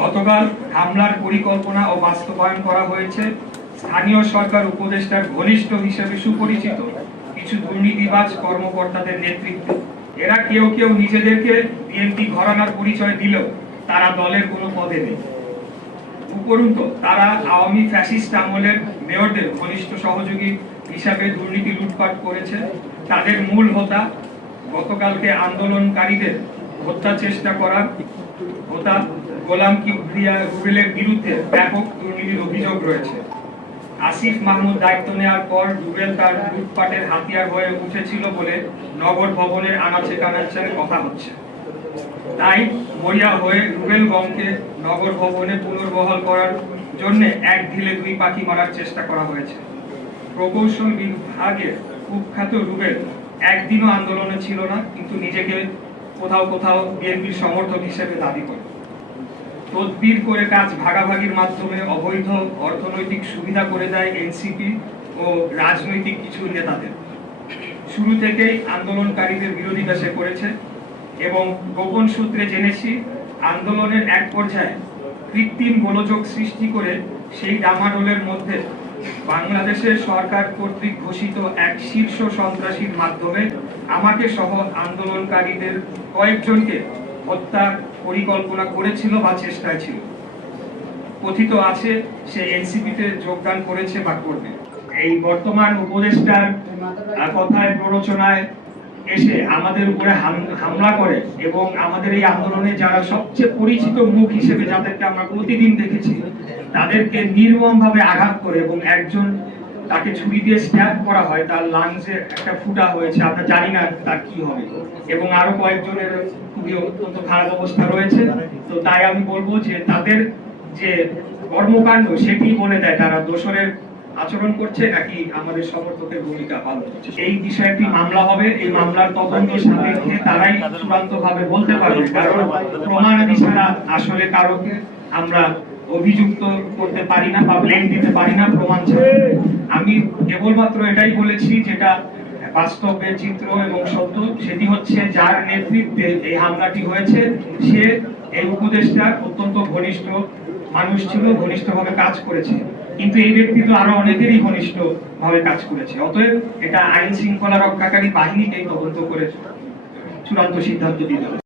গতকাল হামলার পরিকল্পনা ও বাস্তবায়ন করা হয়েছে। স্থানীয় সরকার উপদেষ্টার ঘনিষ্ঠ হিসেবে সুপরিচিত কিছু দুর্নীতিবাজ কর্মকর্তাদের নেতৃত্বে। এরা কেউ কেউ নিজেদেরকে বিএনপি ঘরানার পরিচয় দিলেও তারা দলের কোনো পদে নেই। উপরন্তু, তারা আওয়ামী ফ্যাসিস্ট আমলের মেয়রদের ঘনিষ্ঠ সহযোগী হিসাবে দুর্নীতি লুটপাট করেছে। তাদের মূল হোতা, গতকালকে আন্দোলনকারীদের হত্যা চেষ্টা করা হোতা গোলাম কিবরিয়া রুবেলের বিরুদ্ধে ব্যাপক দুর্নীতির অভিযোগ রয়েছে। আসিফ মাহমুদ দায়িত্ব নেওয়ার পর রুবেল তার লুটপাটের হাতিয়ার হয়ে উঠেছিল বলে নগর ভবনের আনাচে কথা হচ্ছে। তাই মরিয়া হয়ে রুবেল গমকে নগর ভবনে পুনর্বহাল করার জন্য এক ঢিলে দুই পাখি মারার চেষ্টা করা হয়েছে। প্রকৌশল বিভাগের কুখ্যাত রুবেল একদিনও আন্দোলনে ছিল না, কিন্তু নিজেকে কোথাও কোথাও বিএনপির সমর্থক হিসেবে দাবি করে। তদবির করে কাজ ভাগাভাগির মাধ্যমে অবৈধ অর্থনৈতিক সুবিধা করে দেয় এনসিপি ও রাজনৈতিক কিছু নেতাদের। শুরু থেকেই আন্দোলনকারীদের বিরোধিতা সে করেছে এবং গোপন সূত্রে জেনেছি, আন্দোলনের এক পর্যায়ে কৃত্রিম গোলযোগ সৃষ্টি করে সেই ডামাডোলের মধ্যে বাংলাদেশের সরকার কর্তৃক ঘোষিত এক শীর্ষ সন্ত্রাসীর মাধ্যমে আমাকে সহ আন্দোলনকারীদের কয়েকজনকে হত্যার পরিকল্পনা করেছিল বা চেষ্টায় ছিল। কথিত আছে সে এনসিপিতে যোগদান করেছে বা করবে। এই বর্তমান উপদেষ্টার কথায় প্ররোচনায় এসে আমাদের উপরে হাম- হামলা করে এবং আমাদের এই আন্দোলনে যারা সবচেয়ে পরিচিত মুখ হিসেবে, যাদেরকে আমরা প্রতিদিন দেখেছি তাদেরকে নির্মম ভাবে আঘাত করে এবং একজন তাকে ছুরি দিয়ে স্ট্যাব করা হয়, তার লাংসে একটা ফুটা হয়েছে, আমরা জানি না তার কি হবে। এবং আরও কয়েকজনের খুবই অত্যন্ত খারাপ অবস্থা রয়েছে। তো তাই আমি বলব যে তাদের যে কর্মকাণ্ড, সেটি বলে দেয় তারা দোসরের আচরণ করছে নাকি আমাদের সমর্থকের ভূমিকা পালন করছে। এই বিষয়ে একটি মামলা হবে, এই মামলার তদন্ত সাপেক্ষে তারাই চূড়ান্ত ভাবে বলতে পারবে, কারণ প্রমাণাদি ছাড়া আসলে কারোকে আমরা অভিযুক্ত করতে পারি না বা ব্লেম দিতে পারি না প্রমাণ আমি কেবলমাত্র এটাই বলেছি যেটা বাস্তবের চিত্র এবং সত্য, সেটি হচ্ছে যার নেতৃত্বে এই হামলাটি হয়েছে, সে এই উপদেষ্টার অত্যন্ত ঘনিষ্ঠ মানুষ ছিল, ঘনিষ্ঠভাবে কাজ করেছে। কিন্তু এই ব্যক্তি তো আরও অনেকেরই ঘনিষ্ঠ ভাবে কাজ করেছে। অতএব এটা আইন শৃঙ্খলা রক্ষাকারী বাহিনীকেই তদন্ত করে চূড়ান্ত সিদ্ধান্ত দিতে হবে।